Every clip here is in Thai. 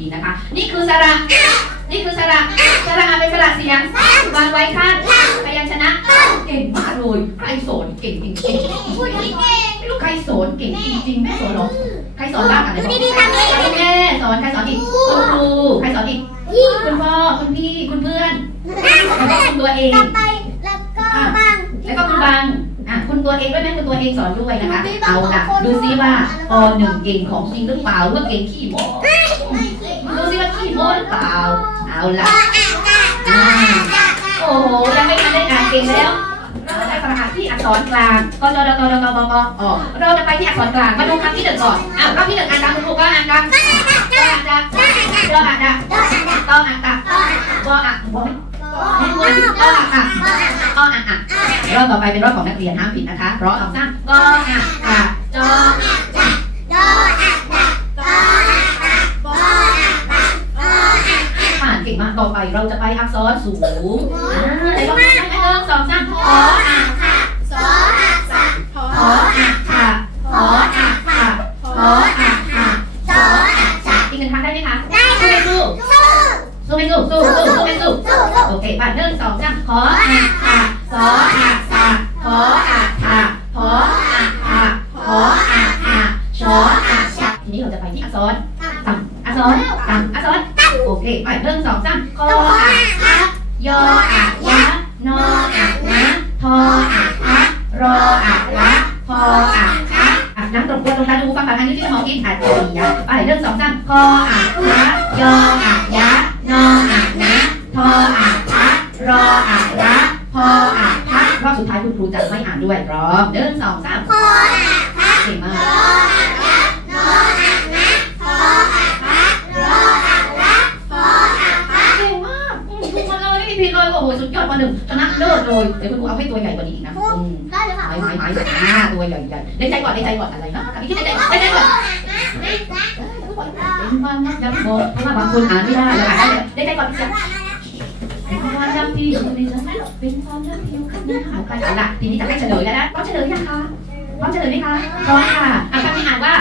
ดีๆนะคะ นี่คือสระ นี่คือสระ สระอาเป็นสระเสียงวางไว้ข้างพยัญชนะ เก่งมากเลย ใครสอนเก่งจริงๆพูดเก่งไม่รู้ใครสอนเก่งจริงๆแม่สอนเหรอใครสอนบ้างอะเดี๋ยวบอกดีๆทำดีแม่สอนใครสอนอีกคุณครูใครสอนอีกยี่คุณพ่อคุณพี่คุณเพื่อนแล้วก็คุณตัวเองต่อไปแล้วก็บ้างแล้วก็คุณบังอะคุณตัวเองด้วยไหมคุณตัวเองสอนด้วยนะคะ เอาล่ะดูซิว่าปหนึ่งเก่งของจริงหรือเปล่าหรือว่าเก่งขี้โม้ดูซิว่าขี้ โม้หรือเปล่า เอาล่ะอ่าโอ้โหยังไม่ทันได้อ่านเก่งแล้วเราจะประกาศที่อักษรกลางกจดกดกบกออกเราจะไปที่อักษรกลาง มาดูคำที่หนึ่งก่อนอ้าวรอบที่หนึ่งอ่านตามคุณครูก็อ่านตามก็อ่านตามก็อ่านตามก็อ่านตามก็อ่านตามก็อ่านตามก็อ่านตามรอบต่อไปเป็นรอบของนักเรียนห้ามผิดนะคะเพราะคำสั่งก็อะอะจอ สูงอ่าในรอบนี้หนึ่งสองสามขออะขออะค่ะขออะค่ะขออะค่ะอีกหนึ่งครั้งได้ไหมคะสู้ไม่สู้สู้ไม่สู้สู้สู้สู้ไม่สู้โอเคไปหนึ่งสองสามขออะค่ะขออะค่ะขออะค่ะขออะค่ะขออะค่ะชออะค่ะทีนี้เราจะไปที่อักษรต่ำอักษรต่ำอักษร โอเคไปเริ่มสองสามคออะอะยออะยะนออะนะทออะอะรออะละพออะคะอะนั่งตรงตัวตรงตาดูฟังแบบอันนี้ที่มองกินอัดดียะไปเริ่มสองสามคออะอะยออะยะนออะนะทออะอะรออะละพออะคะรอบสุดท้ายคุณครูจะไม่อ่านด้วยพร้อมเริ่มสองสามเก่งมาก หสุดยอดมาหนึ่งชนะเลิศเลยเดี๋ยวคุณครูเอาให้ตัวใหญ่กว่านี้อีกนะอืมได้เลยค่ะไม้ไม้ไม้อ่าตัวใหญ่ใหญ่ในใจก่อนในใจก่อนอะไรนะพี่คิดในใจในใจก่อนเป็นความรักยังโบเพราะว่าบางคนอ่านไม่ได้เราอ่านได้เลยในใจก่อนจะเป็นความรักที่อยู่ในใจเป็นความรักที่อยู่ข้างในหัวใจเอาล่ะทีนี้จะให้เฉลยแล้วนะพร้อมเฉลยยังคะพร้อมเฉลยไหมคะพร้อมค่ะอะคำนี้อ่านว่า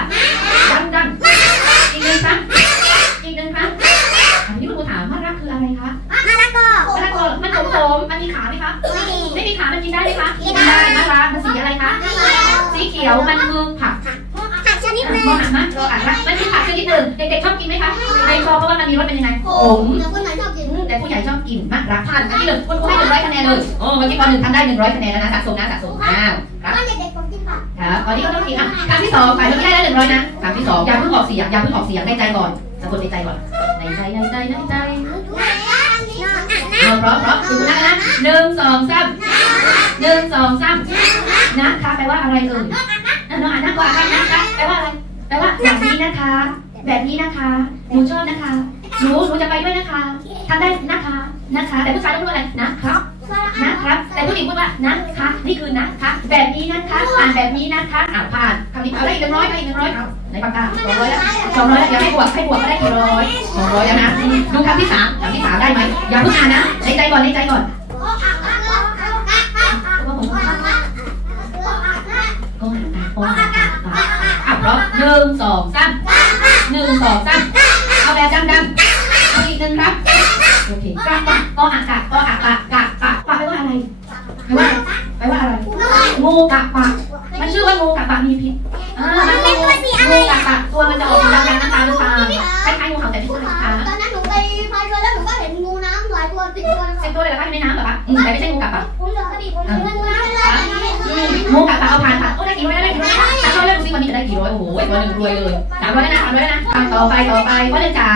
ดังดังอีกหนึ่งครั้งอีกหนึ่งครั้ง ไหมคะ ไม่มี ไม่มีขา มันกินได้ไหมคะกินได้ นะคะ มันสีอะไรคะ สีเขียว มันคือผักผักชนิดหนึ่งมองหันมาเราอ่านว่ามันคือผักชนิดหนึ่งเด็กๆชอบกินไหมคะไม่ชอบเพราะว่ามันมีรสเป็นยังไงขมแต่คนไหนชอบกินอืมแต่ผู้ใหญ่ชอบกินมากรักทานอันที่หนึ่งคุณครูให้หนึ่งร้อยคะแนนเลย โอ้เมื่อกี้ปหนึ่งทำได้หนึ่งร้อยคะแนนแล้วนะสะสมนะสะสมอ้าวครับตอนเด็กๆผมกินผักครับตอนนี้ก็ต้องกินอะคำที่สองไปเมื่อกี้ได้แล้วหนึ่งร้อยนะคำที่สองอย่าเพิ่งออกเสียงอย่าเพิ่งออกเสียงในใจก่อนสะกดในใจก่อนในใจในใจในใจ เอาพร้อมพร้อมดูนะนะหนึ่งสองสามหนึ่งสองสามนะคะแปลว่าอะไรเอ่ยอ่น้องอ่านหน้ากว่าครับนะคะแปลว่าอะไรแปลว่าแบบนี้นะคะ แบบนี้นะคะหนูชอบนะคะหนูหนูจะไปด้วยนะคะทำได้นะคะนะคะ แต่ผู้ชายต้องพูดอะไรนะครับนะครับ แต่ผู้หญิงพูดว่านะคะนี่คือนะคะ แบบนี้นะคะอ่านแบบนี้นะคะอ่านผ่านคำนี้เอาได้อีกหนึ่งร้อยได้อีกหนึ่งร้อยเอา ในปากกาสองร้อยล้วสองร้อยอย่าให้บวกให้บวกก็ได้กี่ร้อยสองร้อยแล้วนะ ดูคำที่สามคำที่สามได้ไหมอย่าเพิ่งอ่านนะ ในใจก่อนในใจก่อนว่าผมก็ก็ก็อะพร้อมหนึ่งสองสามหนึ่งสองสามเอาแบบดังๆเอาอีกหนึ่งครับโอเคกะปะก็อะกะก็อะปะกะปะปะแปว่าอะไรแปว่าแปว่าอะไรงูกะปะมันชื่อว่างูกะปะมีพิษอ่ามันงูงูกะปะ ตัวมันจะออกสีดำๆน้ำตาลน้ำตาลคล้ายๆงูเห่าแต่ไม่ใช่ค่ะตอนนั้นหนูไปพายเรือแล้วหนูก็เห็นงูน้ำหลายตัวติดตัวเซ็นตัวเลยเหรอคะอยู่ในน้ำเหรอคะอืมแต่ไม่ใช่งูกะปะผมเหลือคดีผมเหลืองูน้ำเลยงูกัดปากเอาผ่านผ่านโอ้ได้กี่ร้อยได้กี่ร้อยถ้าชอบเล่นดูซิวันนี้จะได้กี่ร้อยโอ้โหตัวหนึ่งรวยเลยสามร้อยแล้วนะสามร้อยแล้วนะทำต่อไปต่อไปพ่อเดินจ๋า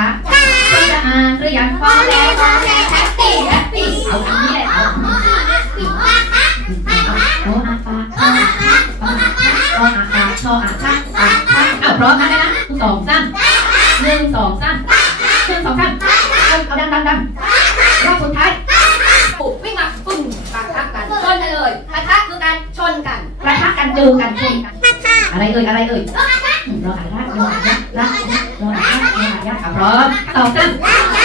พ่อจะอ่านหรือยังพ่อแล้วพ่อแล้วแฮปปี้แฮปปี้เอาอันนี้แหละเอาโอ้อาปาโอ้อาปาโอ้อาปาชออาชาอาชาเอาพร้อมนะนะส องสามหนึ่งสองสามหนึ่งสองสามเอาดังดังดังรอบสุดท้ายปุ๊บวิ่งมาปึ้งปะทะกันชนกันเลยปะทะคือการชนกันปะทะกันเจอกันชนกันอะไรเอ่ยอะไรเอ่ยรออ่านรักรออ่ายักรักรออ่ายักรออ่ายักพร้อมสองสาม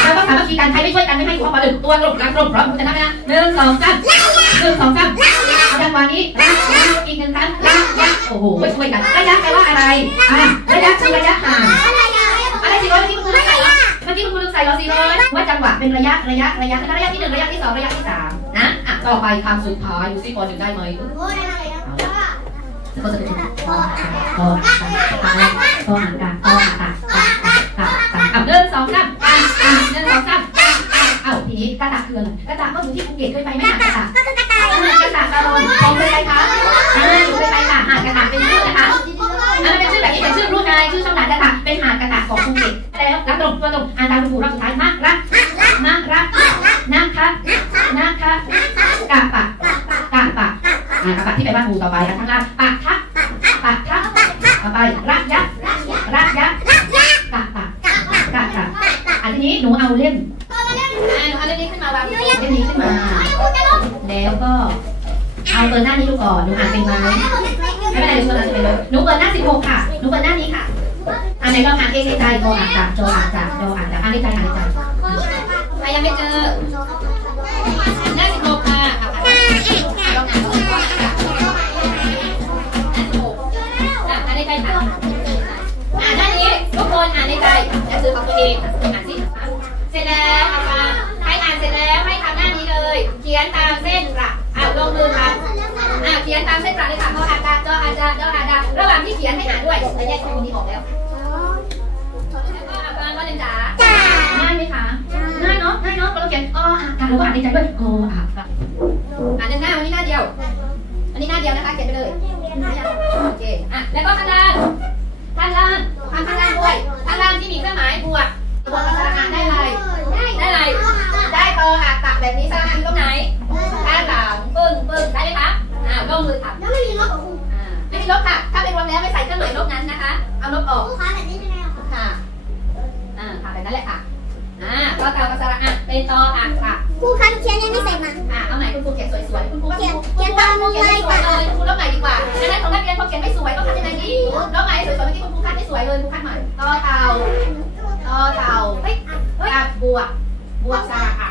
เราต้องสามัคคีกันใครไม่ช่วยกันไม่ให้อยู่ข้อมาดึงตัวกลบหลังกลบพร้อมคุณจะทำไหมนะหนึ่งสองสามหนึ่งสองสาม เอาดังกว่านี้รักยักอีกหนึ่งครั้งรักยักโอ้โหช่วยกันระยะแปลว่าอะไรอะระยะคือระยะห่างอะไรสิร้อยที่คุณคืออะไรวะกี้คุณครูลืมใส่รอซีเลยว่าจังหวะเป็นระยะระยะระยะนะคะระยะที่หนึ่งระยะที่สองระยะที่สามนะอะต่อไปคำสุดท้ายดูซิปอหนึ่งได้ไหมโอ้ได้เลยครับก็จะเป็นคอหางคอหางคอหางกลางคอหางกลางกลางกลางกลางกลางอะหนึ่งสองสามอะอะหนึ่งสองสามอะอะเอ้าที นี้กระตะคืออะไรกระตะก็อยู่ที่ภูเก็ตเคยไปไหมหาดกระตะก็คือกระต่ายหาดกระตะกระโดดมองเคยไปคะอ่าเคยไปค่ะหาดกระตะเป็นชื่อนะคะอันนั้นเป็นชื่อแบบนี้เป็นชื่อรุ่นนายชื่อช่องหนานกระตะเป็นหาดกระตะของภูเก็ตแล้วรับตรงตัวตรงอ่านตามครูรอบสุดท้ายมากรักมากรักนะคะนะคะกะปะกะปะอ่ากะปะที่แปลว่างูต่อไปแล้วข้างล่างปะทักปะทักต่อไปรักยักษ์รักยักษ์กะปะกะปะอันทีนี้หนูเอาเล่ม เส้นนี้ขึ้นมา แล้วก็เอาเปิดหน้านี้ดูก่อนหนูอ่านเป็นไหมไม่เป็นไรหนูเปิดหน้าเป็นไหมหนูเปิดหน้าสิบหกค่ะหนูเปิดหน้านี้ค่ะอันไหนเราอ่านเองในใจโจอ่านจากโจอ่านจากโจอ่านจากอ่านในใจอ่านในใจ ยนตามเส้นกระอะลงมือทำอะเขียนตามเส้นกราฟเลยค่ะเขาอาจจะจออาจจะจออาจจะระหว่างที่เขียนให้อ่านด้วยจะแยกคนนี้ออกแล้วแล้วก็อ่านว่าเรียนจ๋าง่ายไหมคะง่ายเนาะง่ายเนาะเราเขียนอ้ออะการรู้ว่าอ่านในใจด้วยโออะค่ะอ่านหน้าวันนี้หน้าเดียว อันนี้หน้าเดียวนะคะเขียนไปเลยโอเคอะแล้วก็ข้างล่างข้างล่างข้างข้างล่างด้วยข้างล่างที่มีเครื่องหมายบวกบวกกับสระอ่านได้อะไรได้อะไรได้ตออะตักแบบนี้สระ ลบค่ะ ถ้าเป็นรวมแล้วไม่ใส่เครื่องหมายลบนั้นนะคะ เอาลบออกลูกค้าแบบนี้ใช่ไหมครับค่ะ อ่า ค่ะแบบนั้นแหละค่ะ อ่าก็เตากับสระอะ เป็นตออะค่ะครูคันเขียนยังไม่ใส่มาอ่าเอาไหนคุณครูเขียนสวยๆ คุณครูก็เขียนคุณคเขียนตามรูลงเขียนเลไม่ยสวยเลยคุณครูลบใหม่ดีกว่าดังนั้นของนักเรียนพอเขียนไม่สวยต้องทำยังไงดีลบใหม่สวยๆเมื่อกี้คุณครูคัดไม่สวยเลยคุณครูคัดใหม่ตอเตาตอเตาเฮ้ยเฮ้ยอะบวก บวกสระอะ